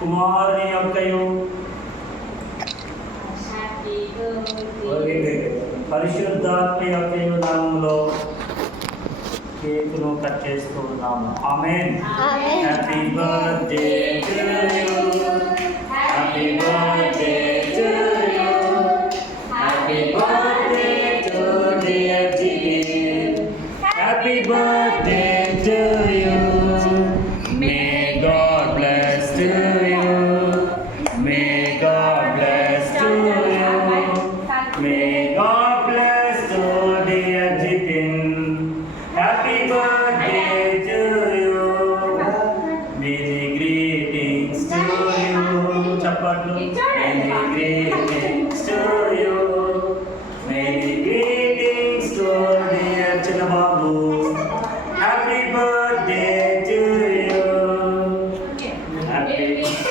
కుమారుని యొక్కయు పరిశుద్ధాత్మ యొక్కయు నామములో కేకును కట్ చేస్తూ ఉన్నాము. Amen. Happy birthday to you, happy birthday to you, happy birthday to dear Jill, happy birthday to you. May God bless to you, may God bless to you, may God bless to dear Jithin. Happy birthday to you. Many greetings to you. Chapatlu. Many greetings to you. Many greetings to dear Chinababu. Happy birthday to you. Happy